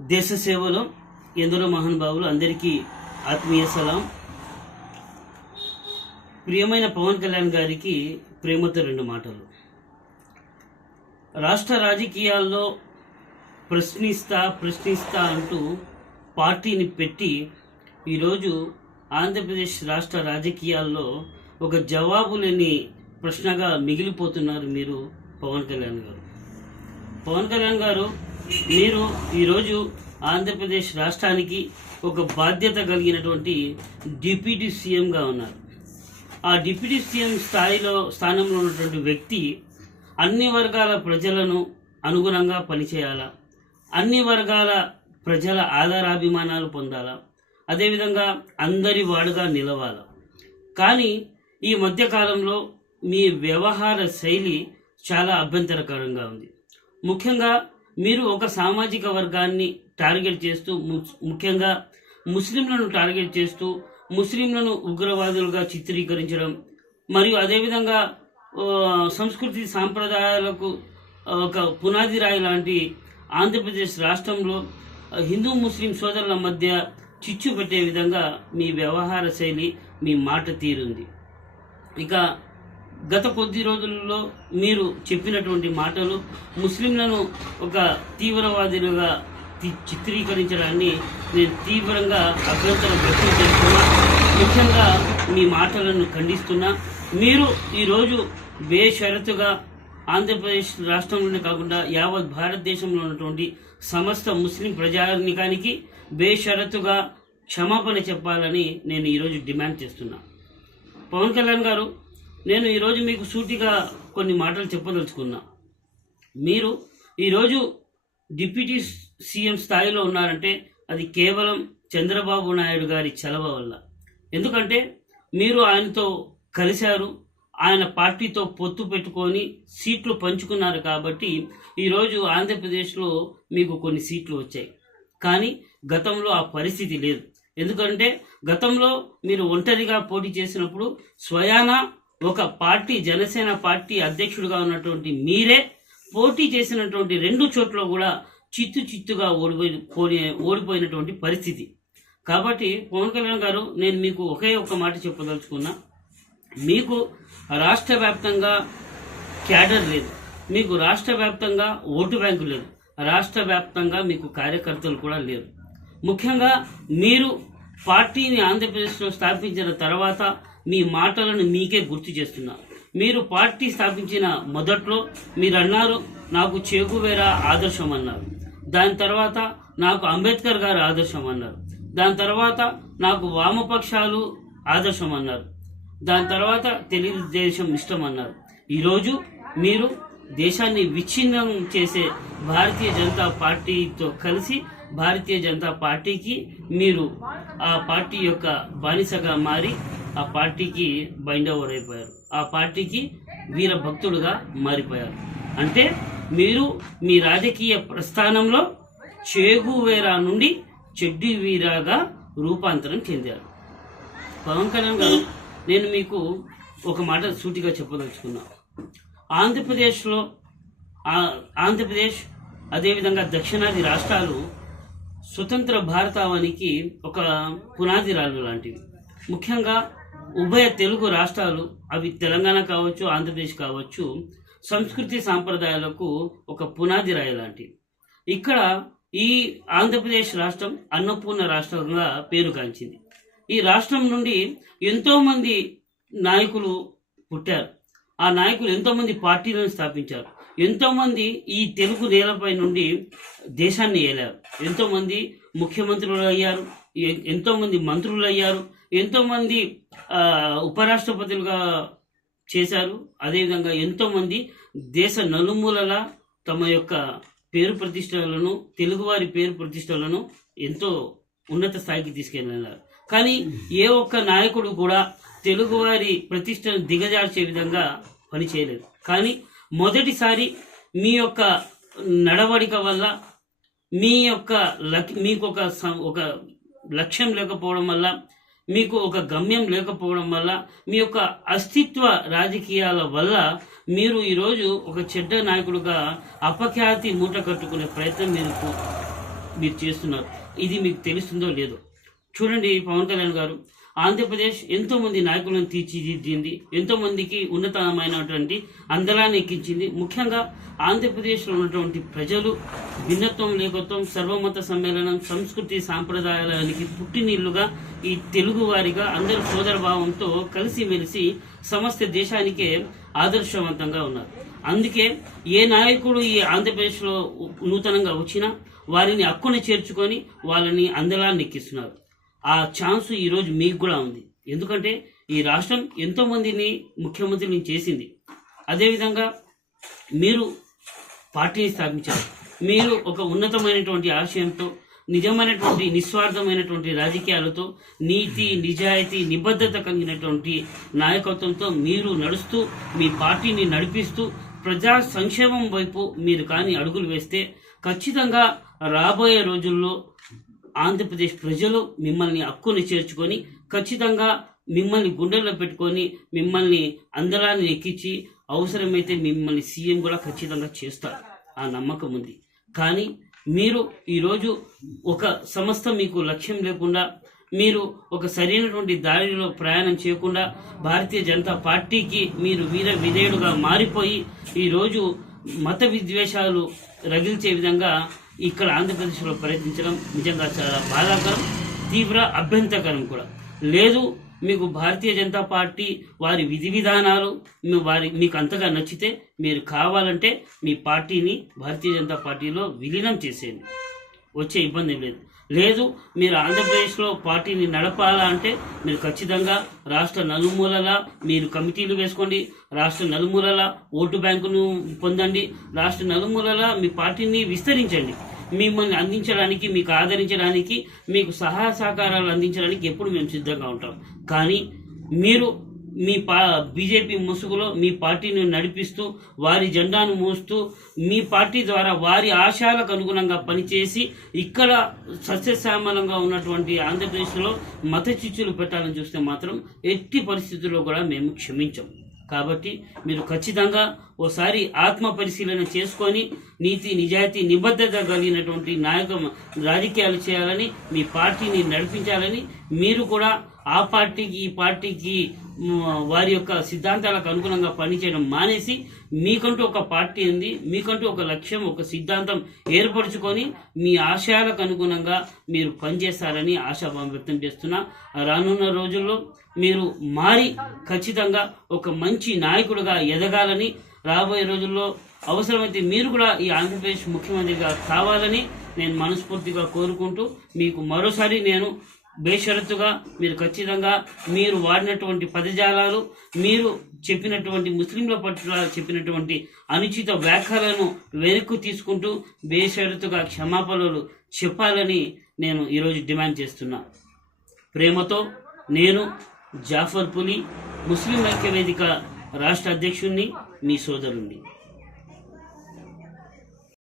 దేశ సేవలో ఎందరో మహానుభావులు అందరికీ ఆత్మీయ సలాం. ప్రియమైన పవన్ కళ్యాణ్ గారికి ప్రేమతో రెండు మాటలు. రాష్ట్ర రాజకీయాల్లో ప్రశ్నిస్తా ప్రశ్నిస్తా అంటూ పార్టీని పెట్టి ఈరోజు ఆంధ్రప్రదేశ్ రాష్ట్ర రాజకీయాల్లో ఒక జవాబు లేని ప్రశ్నగా మిగిలిపోతున్నారు మీరు పవన్ కళ్యాణ్ గారు. పవన్ కళ్యాణ్ గారు మీరు ఈరోజు ఆంధ్రప్రదేశ్ రాష్ట్రానికి ఒక బాధ్యత కలిగినటువంటి డిప్యూటీ సీఎంగా ఉన్నారు ఆ డిప్యూటీ సీఎం స్థాయిలో స్థానంలో ఉన్నటువంటి వ్యక్తి అన్ని వర్గాల ప్రజలను అనుగుణంగా పనిచేయాలా? అన్ని వర్గాల ప్రజల ఆధారాభిమానాలు పొందాలా? అదేవిధంగా అందరి వాడుగా నిలవాలా? కానీ ఈ మధ్యకాలంలో మీ వ్యవహార శైలి చాలా అభ్యంతరకరంగా ఉంది. ముఖ్యంగా మీరు ఒక సామాజిక వర్గాన్ని టార్గెట్ చేస్తూ ము- ముఖ్యంగా ముస్లింలను టార్గెట్ చేస్తూ ముస్లింలను ఉగ్రవాదులుగా చిత్రీకరించడం మరియు అదేవిధంగా సంస్కృతి సాంప్రదాయాలకు ఒక పునాది రాయి లాంటి ఆంధ్రప్రదేశ్ రాష్ట్రంలో హిందూ ముస్లిం సోదరుల మధ్య చిచ్చు పెట్టే విధంగా మీ వ్యవహార శైలి మీ మాట తీరుంది. ఇక గత కొద్ది రోజుల్లో మీరు చెప్పినటువంటి మాటలు ముస్లింలను ఒక తీవ్రవాదులుగా చిత్రీకరించడాన్ని నేను తీవ్రంగా అభ్యంతరం వ్యక్తం చేస్తున్నా. ముఖ్యంగా మీ మాటలను ఖండిస్తున్నా. మీరు ఈరోజు బేషరతుగా ఆంధ్రప్రదేశ్ రాష్ట్రంలోనే కాకుండా యావత్ భారతదేశంలో ఉన్నటువంటి సమస్త ముస్లిం ప్రజానికానికి బేషరతుగా క్షమాపణ చెప్పాలని నేను ఈరోజు డిమాండ్ చేస్తున్నా. పవన్ కళ్యాణ్ గారు నేను ఈరోజు మీకు సూటిగా కొన్ని మాటలు చెప్పదలుచుకున్నా. మీరు ఈరోజు డిప్యూటీ సీఎం స్థాయిలో ఉన్నారంటే అది కేవలం చంద్రబాబు నాయుడు గారి చలవ వల్ల. ఎందుకంటే మీరు ఆయనతో కలిశారు ఆయన పార్టీతో పొత్తు పెట్టుకొని సీట్లు పంచుకున్నారు కాబట్టి ఈరోజు ఆంధ్రప్రదేశ్లో మీకు కొన్ని సీట్లు వచ్చాయి. కానీ గతంలో ఆ పరిస్థితి లేదు. ఎందుకంటే గతంలో మీరు ఒంటరిగా పోటీ చేసినప్పుడు స్వయానా ఒక పార్టీ జనసేన పార్టీ అధ్యక్షుడిగా ఉన్నటువంటి మీరే పోటీ చేసినటువంటి రెండు చోట్ల కూడా చిత్తు చిత్తుగా ఓడిపోయి ఓడిపోయినటువంటి పరిస్థితి. కాబట్టి పవన్ కళ్యాణ్ గారు నేను మీకు ఒకే ఒక్క మాట చెప్పదలుచుకున్నా. మీకు రాష్ట్ర వ్యాప్తంగా క్యాడర్ లేదు. మీకు రాష్ట్ర వ్యాప్తంగా ఓటు బ్యాంకు లేదు. రాష్ట్ర వ్యాప్తంగా మీకు కార్యకర్తలు కూడా లేరు. ముఖ్యంగా మీరు పార్టీని ఆంధ్రప్రదేశ్లో స్థాపించిన తర్వాత మీ మాటలను మీకే గుర్తు చేస్తున్నా. మీరు పార్టీ స్థాపించిన మొదట్లో మీరు అన్నారు నాకు చేకువేరా ఆదర్శం అన్నారు దాని తర్వాత నాకు అంబేద్కర్ గారు ఆదర్శం అన్నారు దాని తర్వాత నాకు వామపక్షాలు ఆదర్శం అన్నారు దాని తర్వాత తెలుగుదేశం ఇష్టం అన్నారు ఈరోజు మీరు దేశాన్ని విచ్ఛిన్నం చేసే భారతీయ జనతా పార్టీతో కలిసి భారతీయ జనతా పార్టీకి మీరు ఆ పార్టీ యొక్క బానిసగా మారి ఆ పార్టీకి బైండ్ ఓవర్ అయిపోయారు ఆ పార్టీకి వీర భక్తుడుగా మారిపోయారు. అంటే మీరు మీ రాజకీయ ప్రస్థానంలో చేగువేరా నుండి చెడ్డి వీరాగా రూపాంతరం చెందారు. పవన్ కళ్యాణ్ గారు నేను మీకు ఒక మాట సూటిగా చెప్పదలుచుకున్నా. ఆంధ్రప్రదేశ్లో ఆ- ఆంధ్రప్రదేశ్ అదేవిధంగా దక్షిణాది రాష్ట్రాలు స్వతంత్ర భారతావానికి ఒక పునాది రాళ్ళు లాంటివి. ముఖ్యంగా ఉభయ తెలుగు రాష్ట్రాలు అవి తెలంగాణ కావచ్చు ఆంధ్రప్రదేశ్ కావచ్చు సంస్కృతి సాంప్రదాయాలకు ఒక పునాది రాయి లాంటివి ఇక్కడ ఈ ఆంధ్రప్రదేశ్ రాష్ట్రం అన్నపూర్ణ రాష్ట్రంగా పేరుగాంచింది ఈ రాష్ట్రం నుండి ఎంతోమంది నాయకులు పుట్టారు. ఆ నాయకులు ఎంతోమంది పార్టీలను స్థాపించారు. ఎంతోమంది ఈ తెలుగు నేలపై నుండి దేశాన్ని ఏలారు. ఎంతోమంది ముఖ్యమంత్రులు అయ్యారు. ఎంతోమంది మంత్రులు అయ్యారు. ఎంతోమంది ఉపరాష్ట్రపతులుగా చేశారు. అదేవిధంగా ఎంతోమంది దేశ నలుమూలల తమ యొక్క పేరు ప్రతిష్టలను తెలుగువారి పేరు ప్రతిష్టలను ఎంతో ఉన్నత స్థాయికి తీసుకెళ్ళారు కానీ ఏ ఒక్క నాయకుడు కూడా తెలుగువారి ప్రతిష్టను దిగజార్చే విధంగా పనిచేయలేదు. కానీ మొదటిసారి మీ యొక్క నడవడిక వల్ల మీ యొక్క లక్ మీకు ఒక సం- ఒక లక్ష్యం లేకపోవడం వల్ల మీకు ఒక గమ్యం లేకపోవడం వల్ల మీ యొక్క అస్తిత్వ రాజకీయాల వల్ల మీరు ఈరోజు ఒక చెడ్డ నాయకుడుగా అపఖ్యాతి మూట కట్టుకునే ప్రయత్నం మీరు మీరు చేస్తున్నారు. ఇది మీకు తెలుస్తుందో లేదో. చూడండి పవన్ కళ్యాణ్ గారు. ఆంధ్రప్రదేశ్ ఎంతో మంది నాయకులను తీర్చిదిద్దింది ఎంతో మందికి ఉన్నతమైనటువంటి అందలాన్ని ఎక్కించింది. ముఖ్యంగా ఆంధ్రప్రదేశ్లో ఉన్నటువంటి ప్రజలు భిన్నత్వం లేకత్వం సర్వమత సమ్మేళనం సంస్కృతి సాంప్రదాయాలకి పుట్టినీళ్ళుగా ఈ తెలుగు వారిగా అందరూ సోదర భావంతో కలిసిమెలిసి సమస్త దేశానికే ఆదర్శవంతంగా ఉన్నారు. అందుకే ఏ నాయకుడు ఈ ఆంధ్రప్రదేశ్లో నూతనంగా వచ్చినా వారిని హక్కుని చేర్చుకొని వాళ్ళని అందలాన్ని ఎక్కిస్తున్నారు. ఆ ఛాన్స్ ఈరోజు మీకు కూడా ఉంది. ఎందుకంటే ఈ రాష్ట్రం ఎంతో మందిని ముఖ్యమంత్రిని చేసింది. అదేవిధంగా మీరు పార్టీని స్థాపించారు. మీరు ఒక ఉన్నతమైనటువంటి ఆశయంతో నిజమైనటువంటి నిస్వార్థమైనటువంటి రాజకీయాలతో నీతి నిజాయితీ నిబద్ధత కలిగినటువంటి నాయకత్వంతో మీరు నడుస్తూ మీ పార్టీని నడిపిస్తూ ప్రజా సంక్షేమం వైపు మీరు కానీ అడుగులు వేస్తే ఖచ్చితంగా రాబోయే రోజుల్లో ఆంధ్రప్రదేశ్ ప్రజలు మిమ్మల్ని హక్కుని చేర్చుకొని ఖచ్చితంగా మిమ్మల్ని గుండెల్లో పెట్టుకొని మిమ్మల్ని అందరాన్ని ఎక్కించి అవసరమైతే మిమ్మల్ని సీఎం కూడా ఖచ్చితంగా చేస్తారు. ఆ నమ్మకం ఉంది. కానీ మీరు ఈరోజు ఒక సంస్థ మీకు లక్ష్యం లేకుండా మీరు ఒక సరైనటువంటి దారిలో ప్రయాణం చేయకుండా భారతీయ జనతా పార్టీకి మీరు వీర విధేయుడుగా మారిపోయి ఈరోజు మత విద్వేషాలు రగిల్చే విధంగా ఇక్కడ ఆంధ్రప్రదేశ్లో ప్రయత్నించడం నిజంగా చాలా బాధాకరం తీవ్ర అభ్యంతరకరం కూడా. లేదు మీకు భారతీయ జనతా పార్టీ వారి విధి విధానాలు మీ- వారి మీకు అంతగా నచ్చితే మీరు కావాలంటే మీ పార్టీని భారతీయ జనతా పార్టీలో విలీనం చేసేయండి. వచ్చే ఇబ్బంది లేదు. లేదు మీరు ఆంధ్రప్రదేశ్లో పార్టీని నడపాలా అంటే మీరు ఖచ్చితంగా రాష్ట్ర నలుమూలలా మీరు కమిటీలు వేసుకోండి రాష్ట్ర నలుమూలల ఓటు బ్యాంకును పొందండి రాష్ట్ర నలుమూలలా మీ పార్టీని విస్తరించండి. మిమ్మల్ని అందించడానికి మీకు ఆదరించడానికి మీకు సహాయ సహకారాలు అందించడానికి ఎప్పుడు మేము సిద్ధంగా ఉంటాం. కానీ మీరు మీ పా బీజేపీ ముసుగులో మీ పార్టీని నడిపిస్తూ వారి జెండాను మోస్తూ మీ పార్టీ ద్వారా వారి ఆశయాలకు అనుగుణంగా పనిచేసి ఇక్కడ సస్యశ్యామలంగా ఉన్నటువంటి ఆంధ్రప్రదేశ్లో మత చిచ్చులు పెట్టాలని చూస్తే మాత్రం ఎట్టి పరిస్థితుల్లో కూడా మేము క్షమించాం. కాబట్టి మీరు ఖచ్చితంగా ఓసారి ఆత్మ పరిశీలన చేసుకొని నీతి నిజాయితీ నిబద్ధత కలిగినటువంటి నాయక రాజకీయాలు చేయాలని మీ పార్టీని నడిపించాలని మీరు కూడా ఆ పార్టీకి ఈ పార్టీకి వారి యొక్క సిద్ధాంతాలకు అనుగుణంగా పనిచేయడం మానేసి మీకంటూ ఒక పార్టీ ఉంది మీకంటూ ఒక లక్ష్యం ఒక సిద్ధాంతం ఏర్పరచుకొని మీ ఆశయాలకు అనుగుణంగా మీరు పనిచేస్తారని ఆశాభావం వ్యక్తం చేస్తున్నా. రానున్న రోజుల్లో మీరు మారి ఖచ్చితంగా ఒక మంచి నాయకుడిగా ఎదగాలని రాబోయే రోజుల్లో అవసరమైతే మీరు కూడా ఈ ఆంధ్రప్రదేశ్ ముఖ్యమంత్రిగా కావాలని నేను మనస్ఫూర్తిగా కోరుకుంటూ మీకు మరోసారి నేను బేషరతుగా మీరు ఖచ్చితంగా మీరు వాడినటువంటి పదజాలాలు మీరు చెప్పినటువంటి ముస్లింల పట్ల చెప్పినటువంటి అనుచిత వ్యాఖ్యలను వెనక్కు తీసుకుంటూ బేషరతుగా క్షమాపణలు చెప్పాలని నేను ఈరోజు డిమాండ్ చేస్తున్నా. ప్రేమతో నేను జాఫర్ పులి ముస్లిం ఐక్య వేదిక రాష్ట్ర అధ్యక్షుణ్ణి మీ సోదరుణ్ణి.